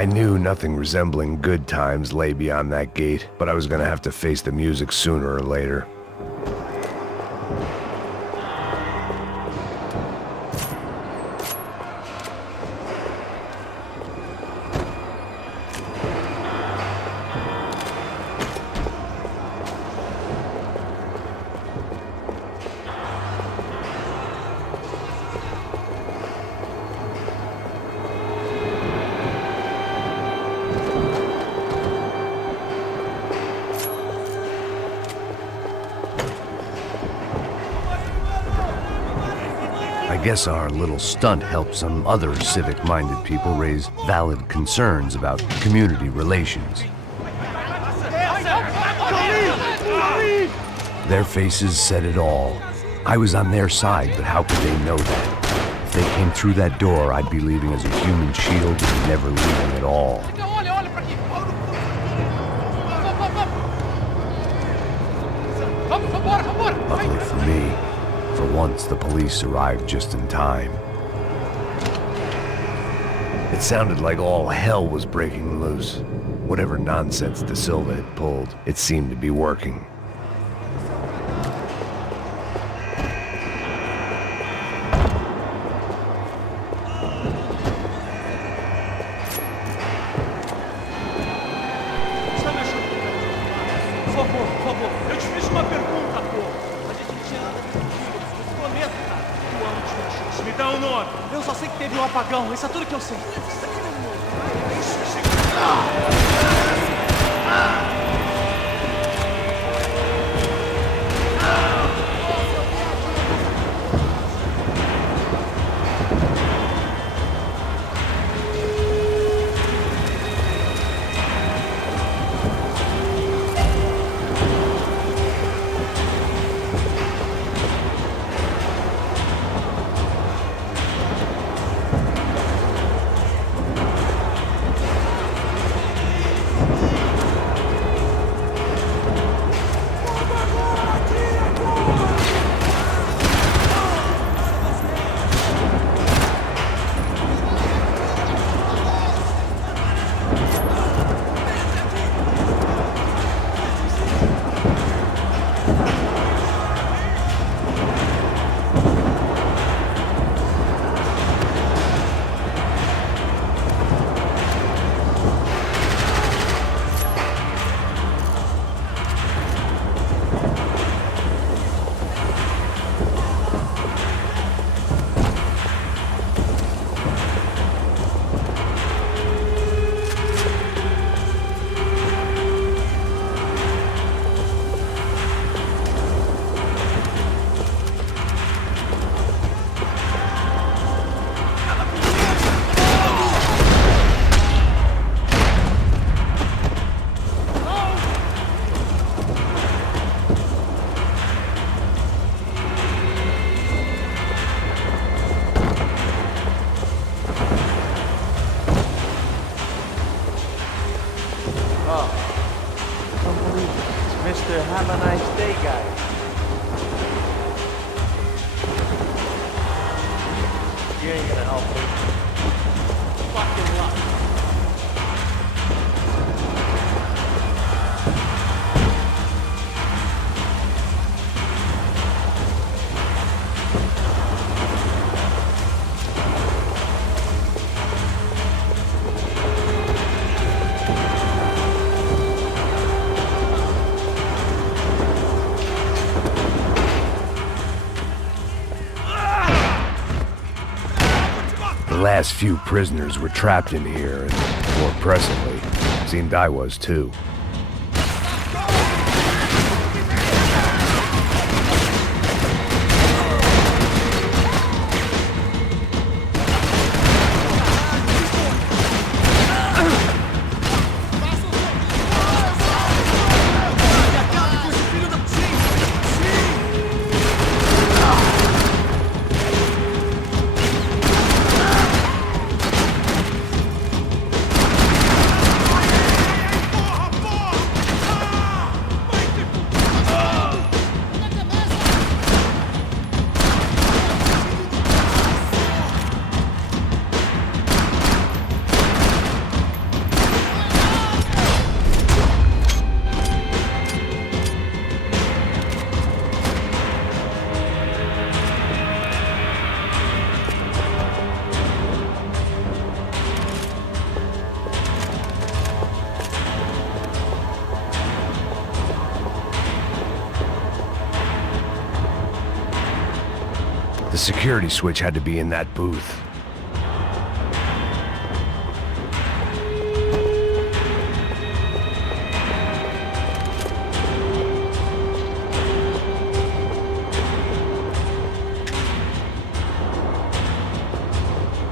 I knew nothing resembling good times lay beyond that gate, but I was gonna have to face the music sooner or later. I guess our little stunt helped some other civic-minded people raise valid concerns about community relations. Their faces said it all. I was on their side, but how could they know that? If they came through that door, I'd be leaving as a human shield and never leaving at all. Luckily for me, for once, the police arrived just in time. It sounded like all hell was breaking loose. Whatever nonsense De Silva had pulled, it seemed to be working. Eu só sei que teve um apagão, isso é tudo que eu sei. Mr. Have a nice day, guys. You ain't gonna help me. Fucking luck. The last few prisoners were trapped in here, and more presently, seemed I was too. security switch had to be in that booth.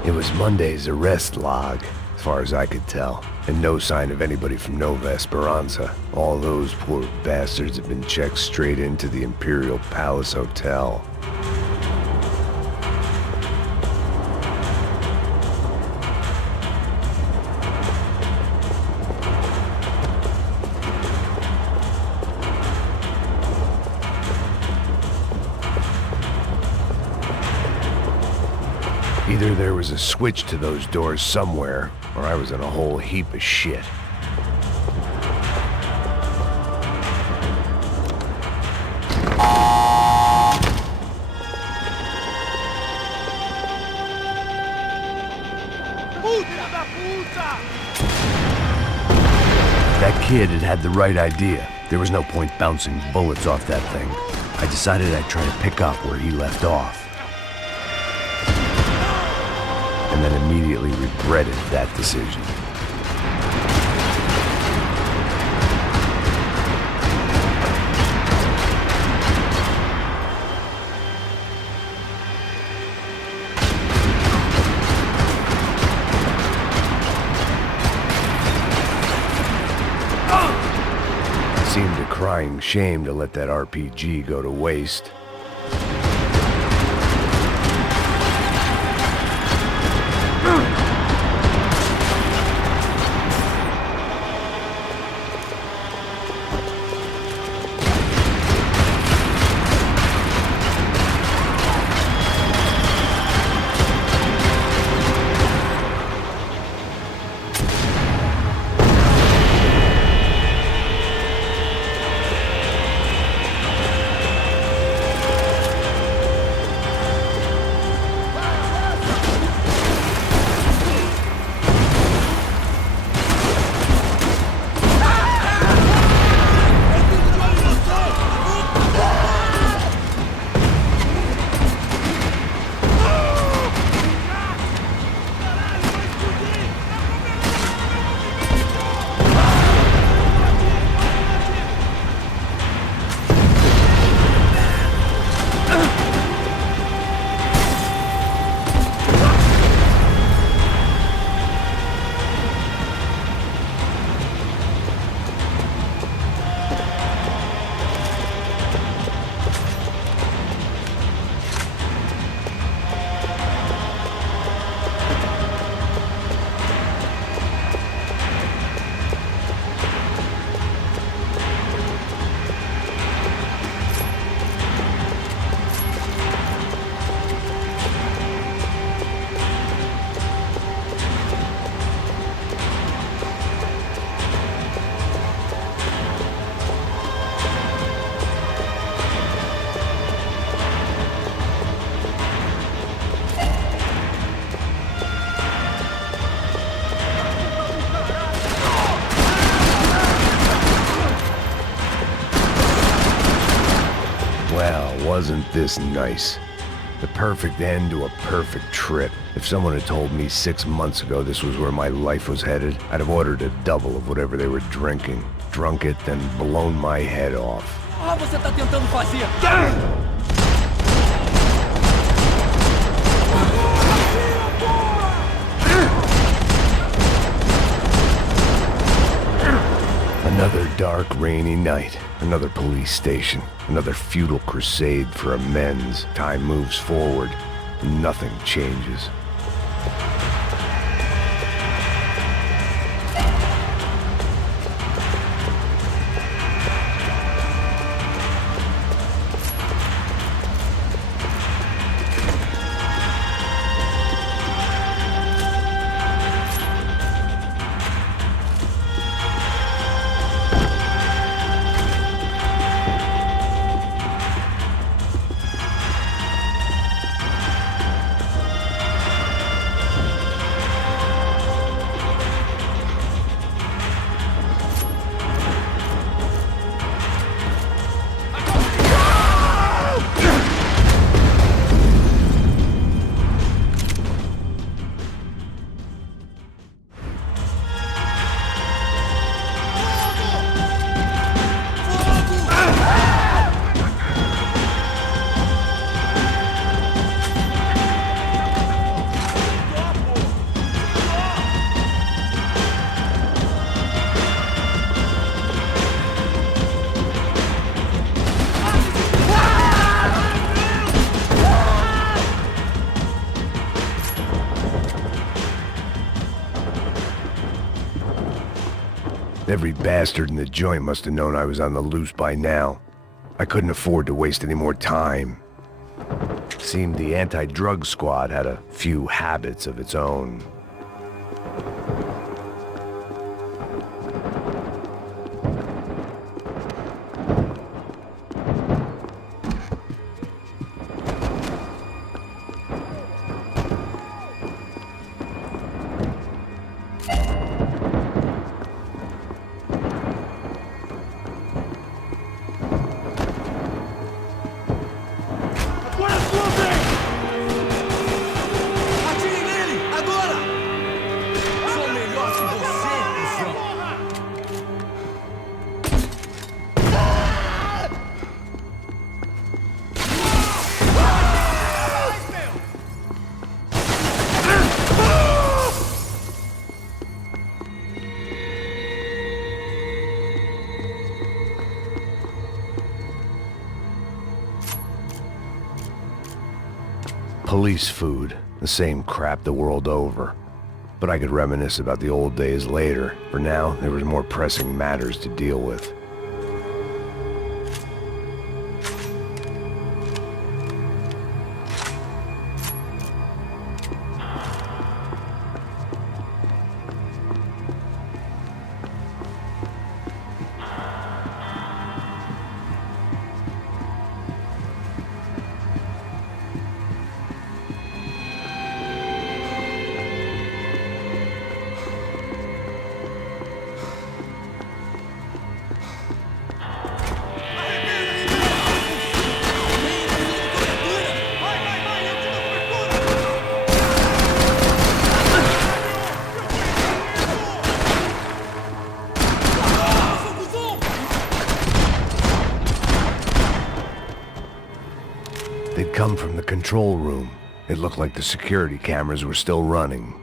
It was Monday's arrest log, as far as I could tell, and no sign of anybody from Nova Esperanza. All those poor bastards had been checked straight into the Imperial Palace Hotel. Either there was a switch to those doors somewhere, or I was in a whole heap of shit. That kid had the right idea. There was no point bouncing bullets off that thing. I decided I'd try to pick up where he left off. And then immediately regretted that decision. It seemed a crying shame to let that RPG go to waste. Wasn't this nice? The perfect end to a perfect trip. If someone had told me 6 months ago this was where my life was headed, I'd have ordered a double of whatever they were drinking, drunk it, then blown my head off. Ah, você tá tentando fazer! Another dark, rainy night. Another police station. Another futile crusade for amends. Time moves forward. Nothing changes. Every bastard in the joint must have known I was on the loose by now. I couldn't afford to waste any more time. Seemed the anti-drug squad had a few habits of its own. Police food, the same crap the world over. But I could reminisce about the old days later. For now, there was more pressing matters to deal with. They'd come from the control room. It looked like the security cameras were still running.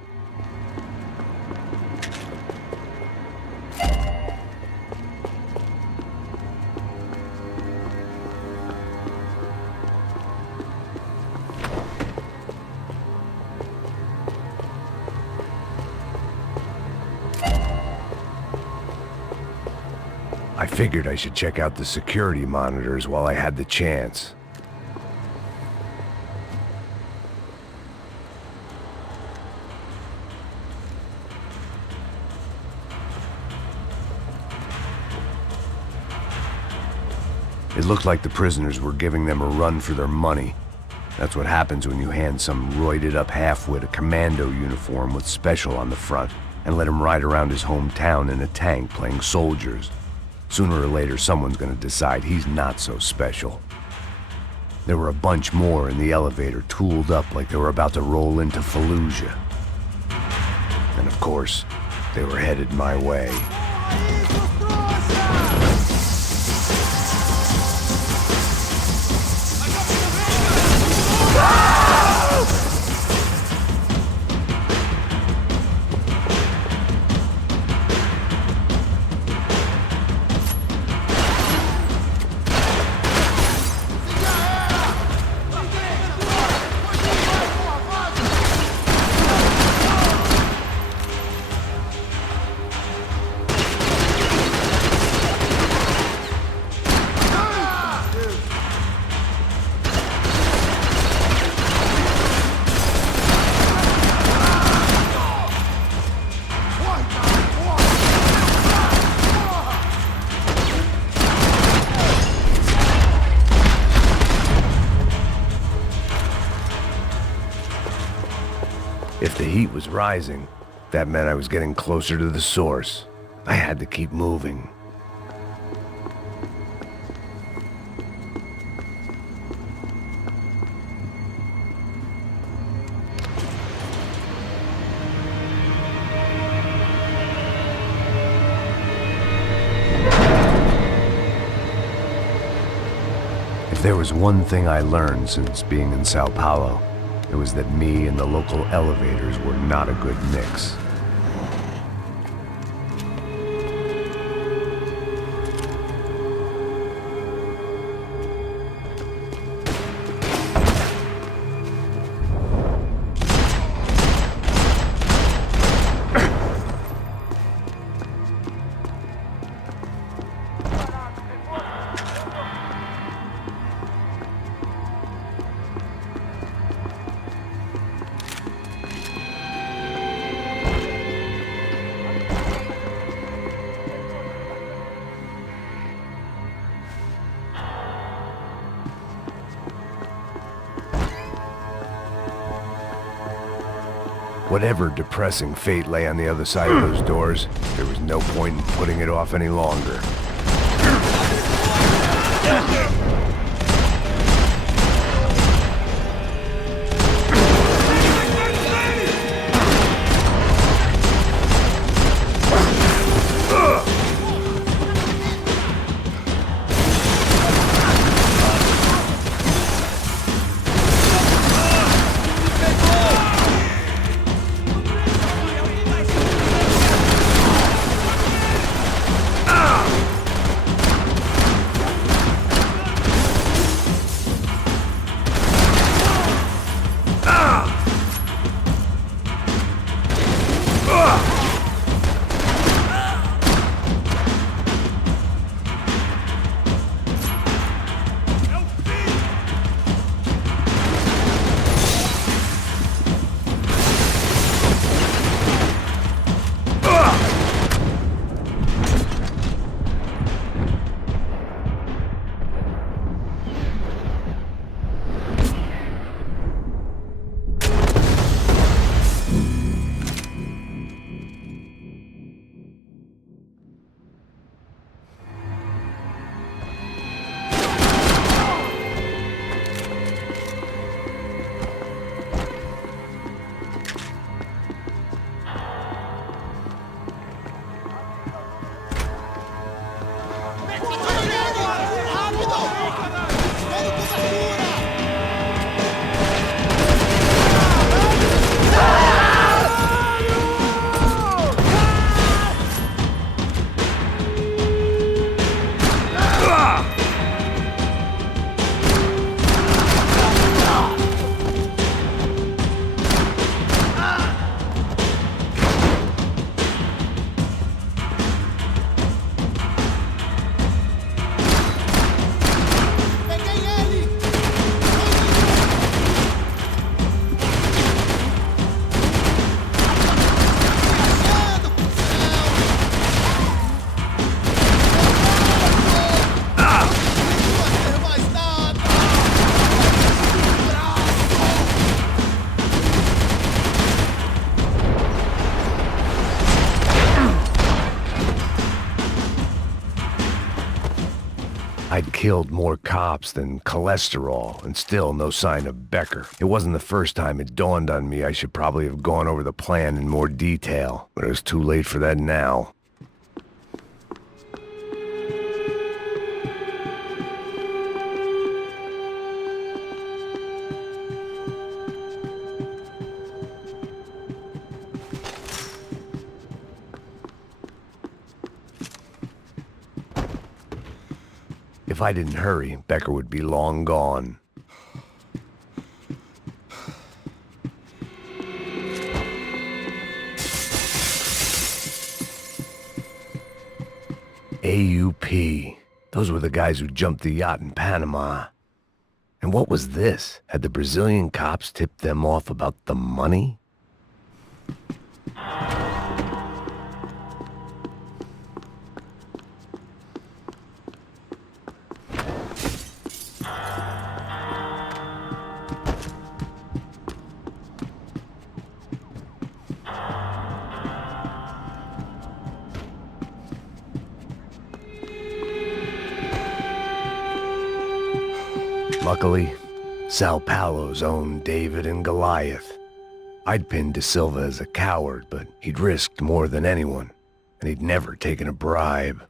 I figured I should check out the security monitors while I had the chance. It looked like the prisoners were giving them a run for their money. That's what happens when you hand some roided-up halfwit a commando uniform with special on the front and let him ride around his hometown in a tank playing soldiers. Sooner or later, someone's gonna decide he's not so special. There were a bunch more in the elevator, tooled up like they were about to roll into Fallujah. And of course, they were headed my way. If the heat was rising, that meant I was getting closer to the source. I had to keep moving. If there was one thing I learned since being in Sao Paulo, it was that me and the local elevators were not a good mix. Whatever depressing fate lay on the other side of those doors, there was no point in putting it off any longer. I'd killed more cops than cholesterol, and still no sign of Becker. It wasn't the first time it dawned on me I should probably have gone over the plan in more detail, but it was too late for that now. If I didn't hurry, Becker would be long gone. AUP. Those were the guys who jumped the yacht in Panama. And what was this? Had the Brazilian cops tipped them off about the money? Luckily, Sao Paulo's own David and Goliath. I'd pinned De Silva as a coward, but he'd risked more than anyone, and he'd never taken a bribe.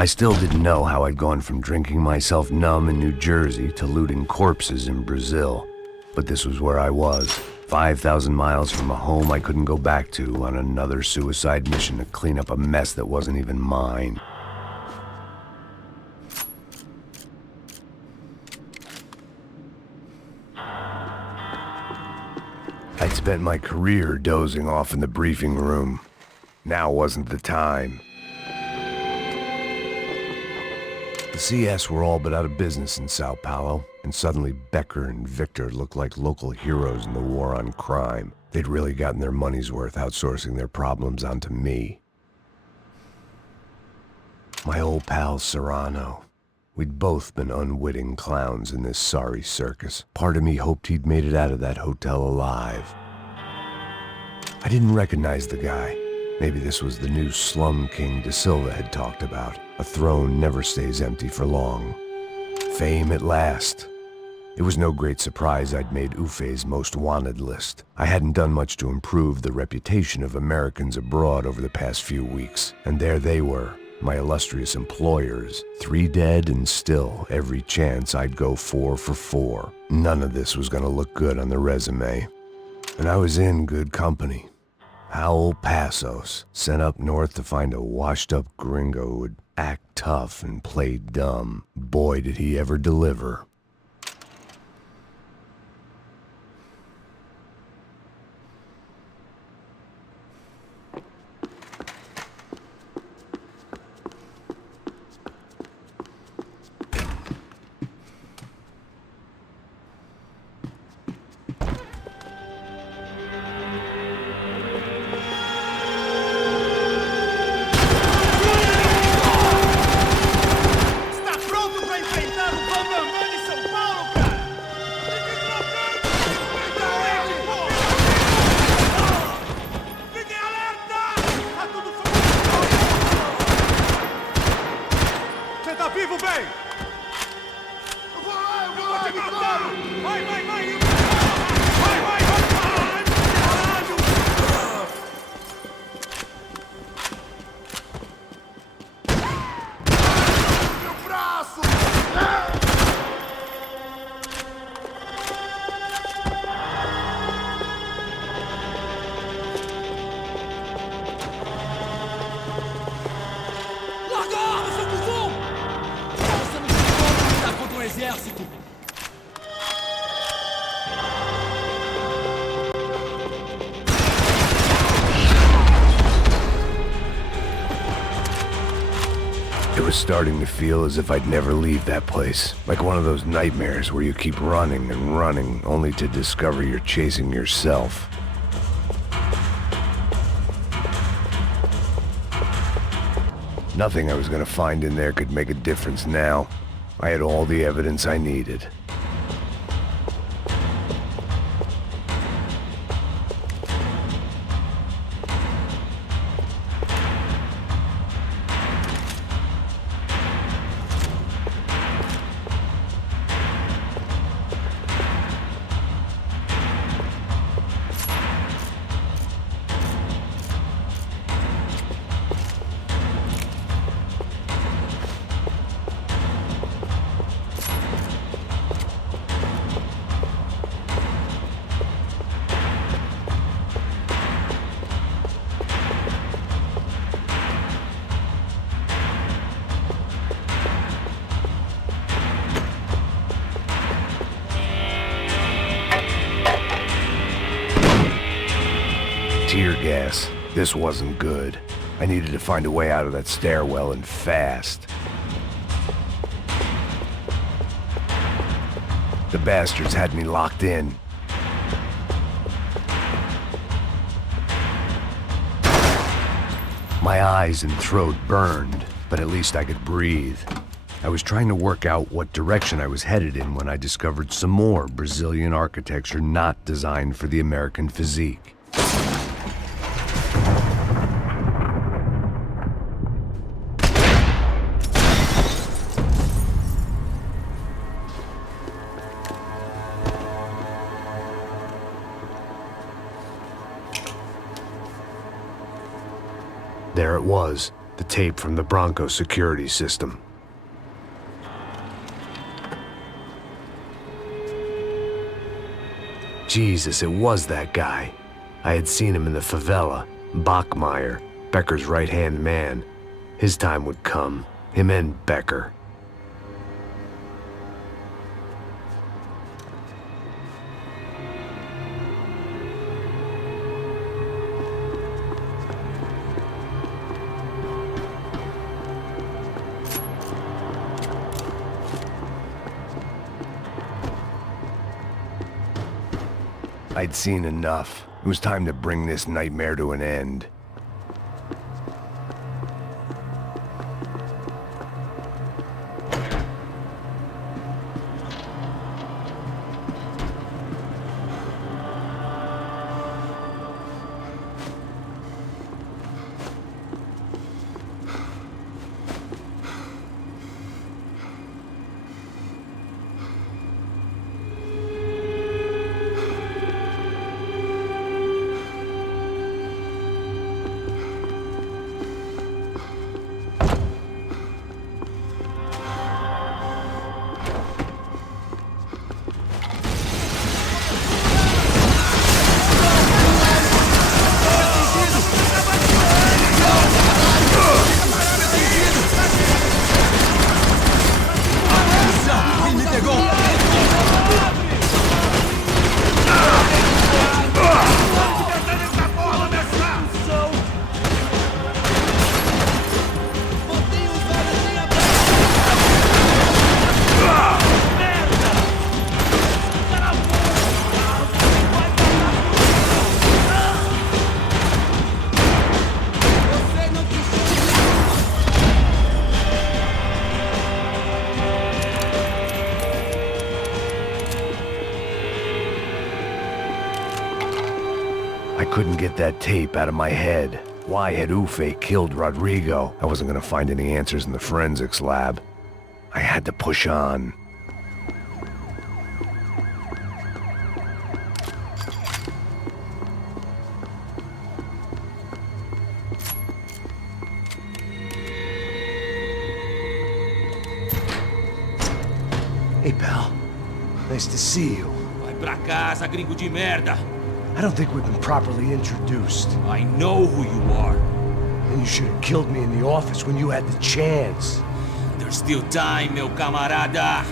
I still didn't know how I'd gone from drinking myself numb in New Jersey to looting corpses in Brazil. But this was where I was, 5,000 miles from a home I couldn't go back to, on another suicide mission to clean up a mess that wasn't even mine. I'd spent my career dozing off in the briefing room. Now wasn't the time. The CS were all but out of business in Sao Paulo, and suddenly Becker and Victor looked like local heroes in the war on crime. They'd really gotten their money's worth outsourcing their problems onto me. My old pal Serrano. We'd both been unwitting clowns in this sorry circus. Part of me hoped he'd made it out of that hotel alive. I didn't recognize the guy. Maybe this was the new slum king De Silva had talked about. A throne never stays empty for long. Fame at last. It was no great surprise I'd made Ufe's most wanted list. I hadn't done much to improve the reputation of Americans abroad over the past few weeks, and there they were, my illustrious employers, 3 dead and still every chance I'd go 4 for 4. None of this was gonna look good on the resume. And I was in good company. Howell Passos, sent up north to find a washed-up gringo who would act tough and play dumb. Boy, did he ever deliver. It was starting to feel as if I'd never leave that place. Like one of those nightmares where you keep running and running, only to discover you're chasing yourself. Nothing I was gonna find in there could make a difference now. I had all the evidence I needed. Tear gas. This wasn't good. I needed to find a way out of that stairwell and fast. The bastards had me locked in. My eyes and throat burned, but at least I could breathe. I was trying to work out what direction I was headed in when I discovered some more Brazilian architecture not designed for the American physique. There it was, the tape from the Bronco security system. Jesus, it was that guy. I had seen him in the favela. Bachmeyer, Becker's right-hand man. His time would come. Him and Becker. I'd seen enough. It was time to bring this nightmare to an end. I couldn't get that tape out of my head. Why had Ufe killed Rodrigo? I wasn't gonna find any answers in the forensics lab. I had to push on. Hey, pal. Nice to see you. Vai pra casa, gringo de merda! I don't think we've been properly introduced. I know who you are. And you should have killed me in the office when you had the chance. There's still time, meu camarada!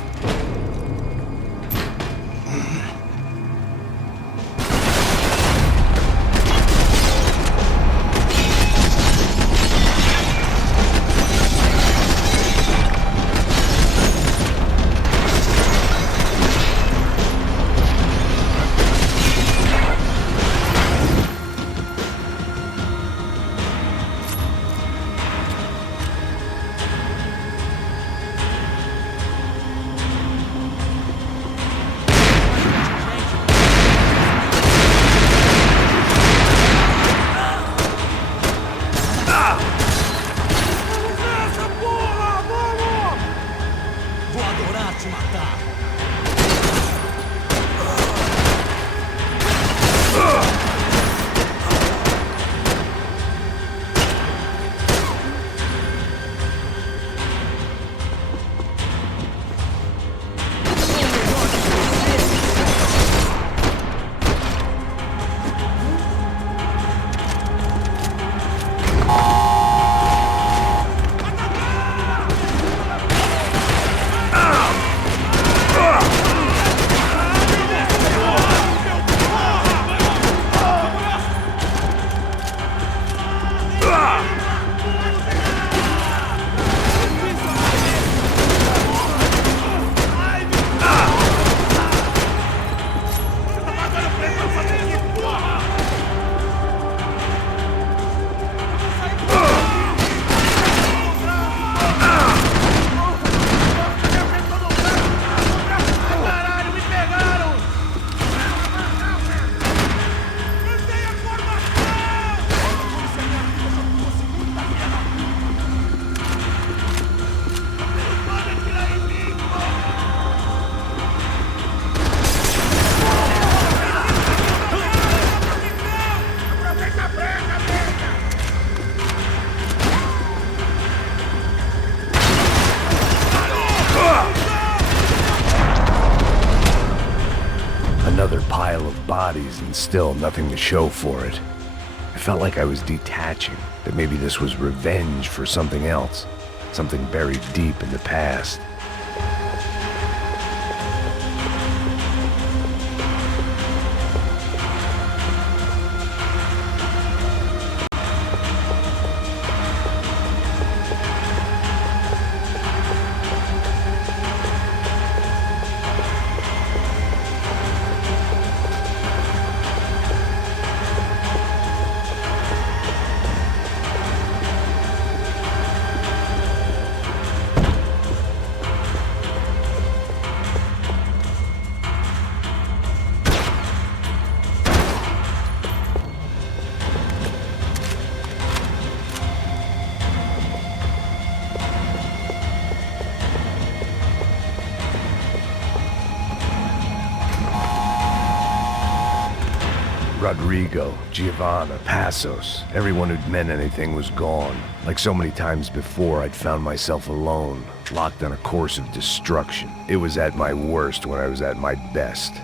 Another pile of bodies and still nothing to show for it. I felt like I was detaching, that maybe this was revenge for something else, something buried deep in the past. Rodrigo, Giovanna, Passos, everyone who'd meant anything was gone. Like so many times before, I'd found myself alone, locked on a course of destruction. It was at my worst when I was at my best.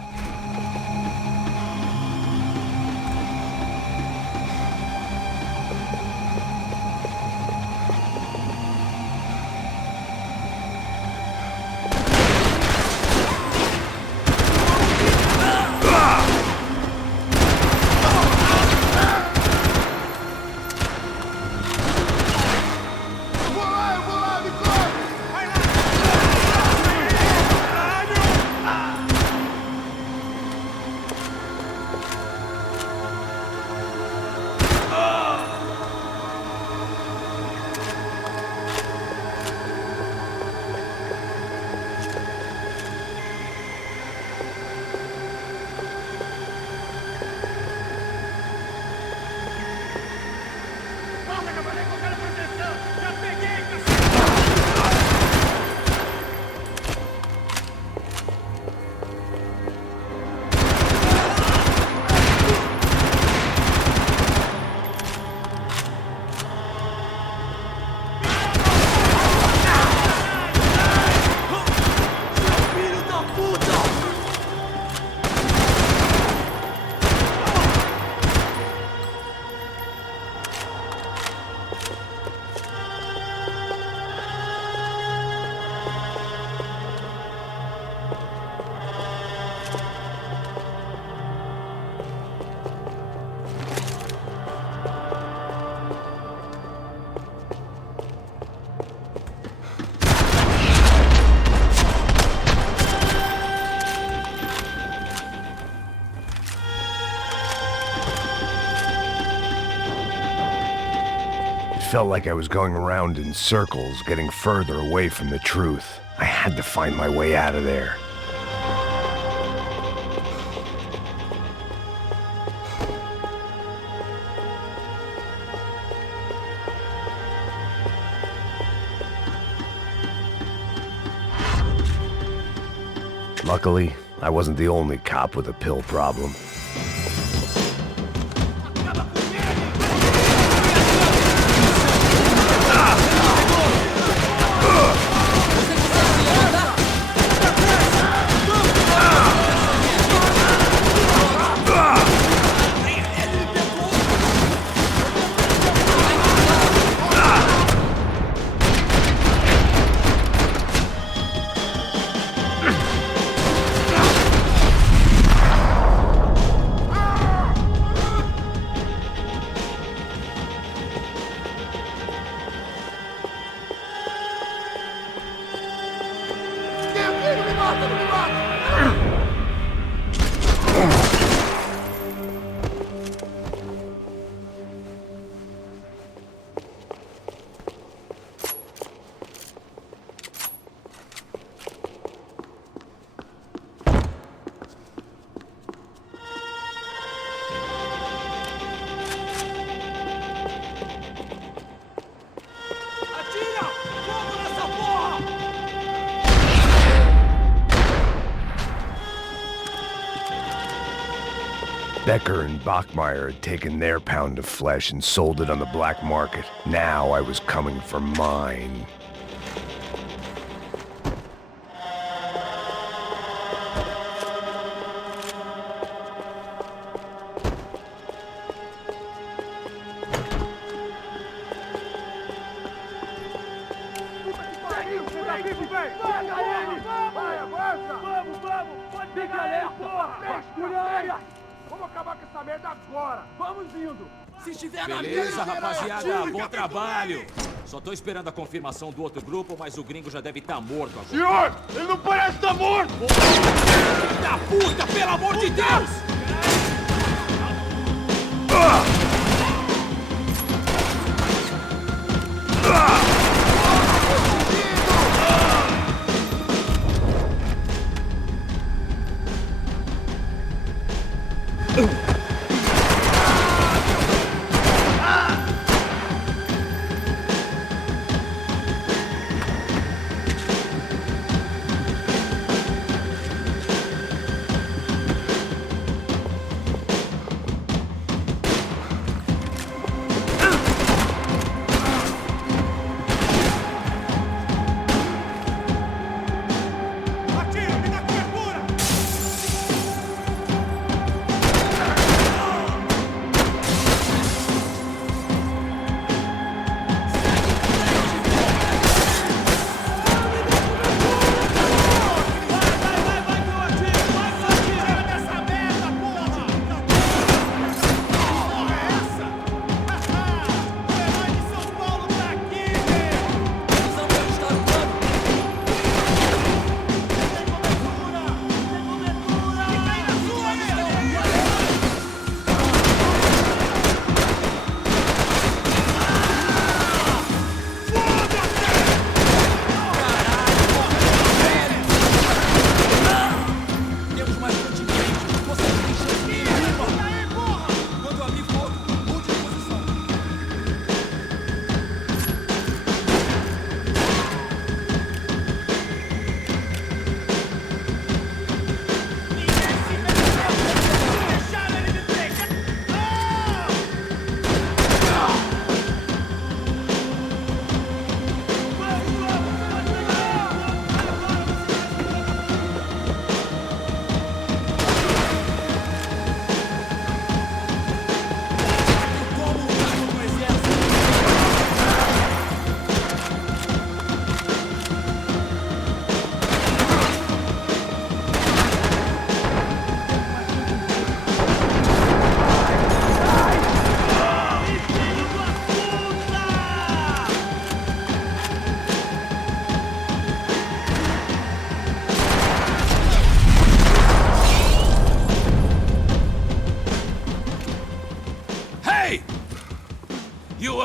Felt like I was going around in circles, getting further away from the truth. I had to find my way out of there. Luckily, I wasn't the only cop with a pill problem. Becker and Bachmeyer had taken their pound of flesh and sold it on the black market. Now I was coming for mine. Beleza, rapaziada, bom trabalho. Só tô esperando a confirmação do outro grupo, mas o gringo já deve estar morto agora. Senhor, ele não parece estar morto! Filho da puta, pelo amor de Deus!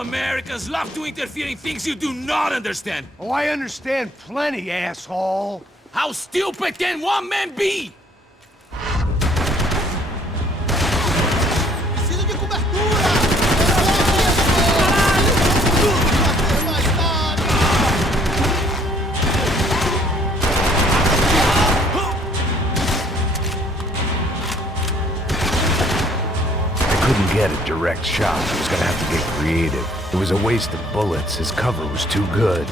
Americans love to interfere in things you do not understand. Oh, I understand plenty, asshole. How stupid can one man be? Preciso de cobertura! Mais nada! I couldn't get a direct shot. I was gonna have to get creative. It was a waste of bullets. His cover was too good.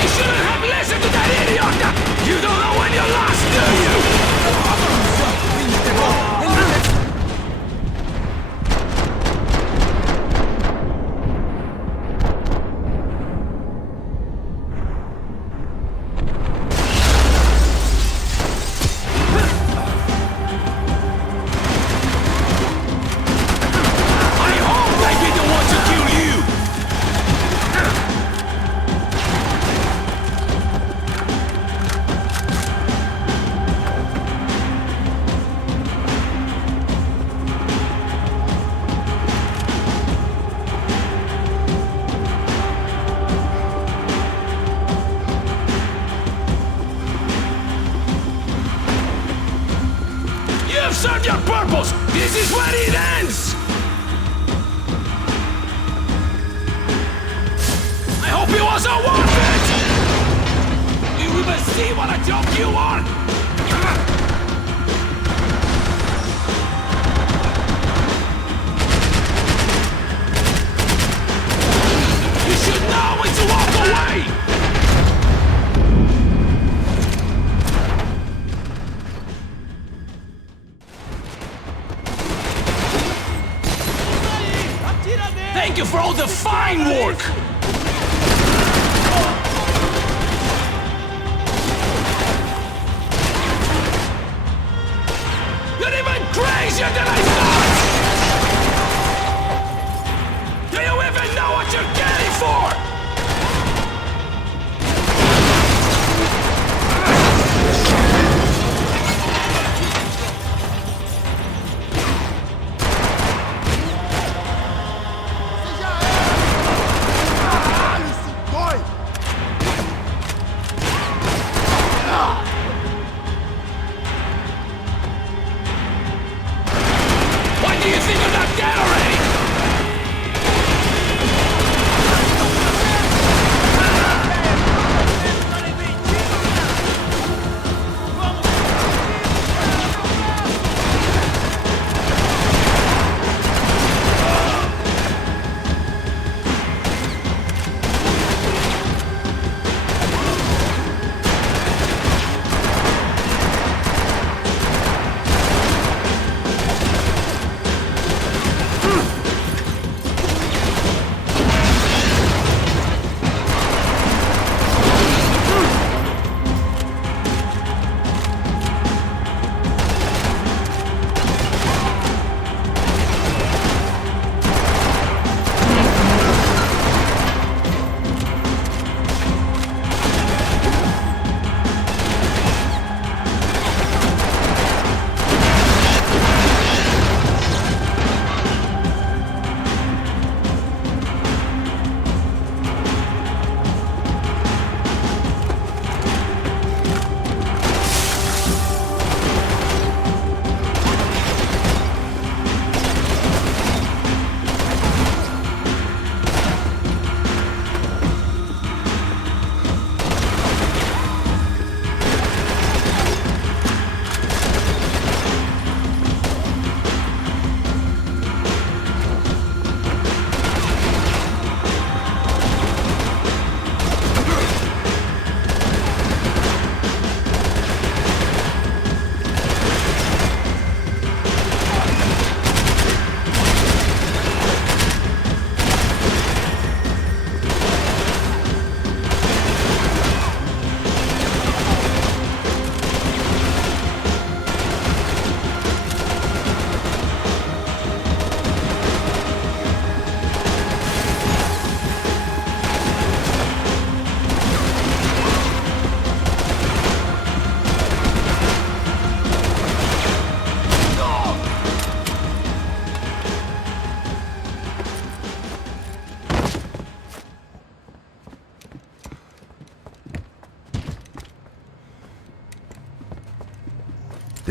You shouldn't have listened to that idiot! You don't know when you're lost, do you? I hope they didn't want to kill you! You've served your purpose! This is where it ends! I hope it wasn't worth it! You even see what a joke you are? You should know when to walk away! Atira nele! Thank you for all the fine work! You're even crazier than I thought! Do you even know what you're getting for? Você já era! Caralho, isso dói!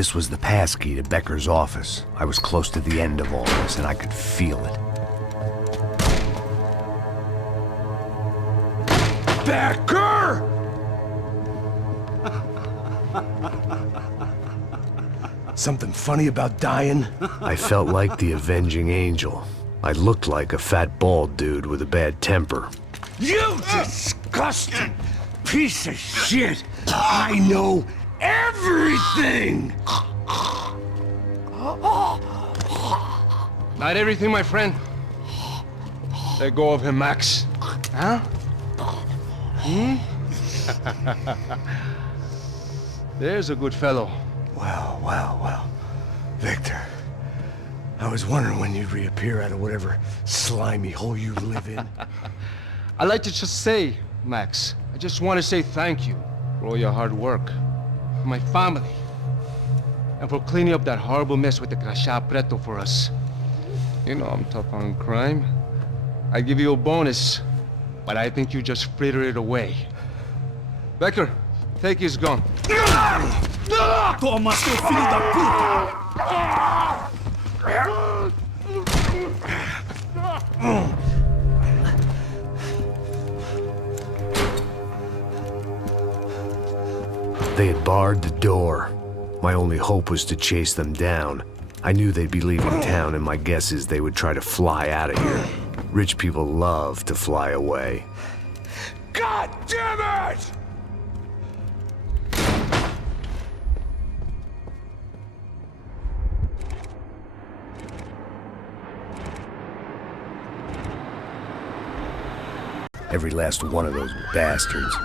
This was the passkey to Becker's office. I was close to the end of all this, and I could feel it. Becker! Something funny about dying? I felt like the avenging angel. I looked like a fat bald dude with a bad temper. You disgusting piece of shit! I know everything! Not everything, my friend. Let go of him, Max. Huh? There's a good fellow. Well. Victor, I was wondering when you'd reappear out of whatever slimy hole you live in. I'd like to just say, Max, I just want to say thank you for all your hard work, for my family, and for cleaning up that horrible mess with the Crachá Preto for us. You know I'm tough on crime. I give you a bonus, but I think you just frittered it away. Becker, take his gun. Toma, seu filho da puta! They had barred the door. My only hope was to chase them down. I knew they'd be leaving town, and my guess is they would try to fly out of here. Rich people love to fly away. God damn it! Every last one of those bastards.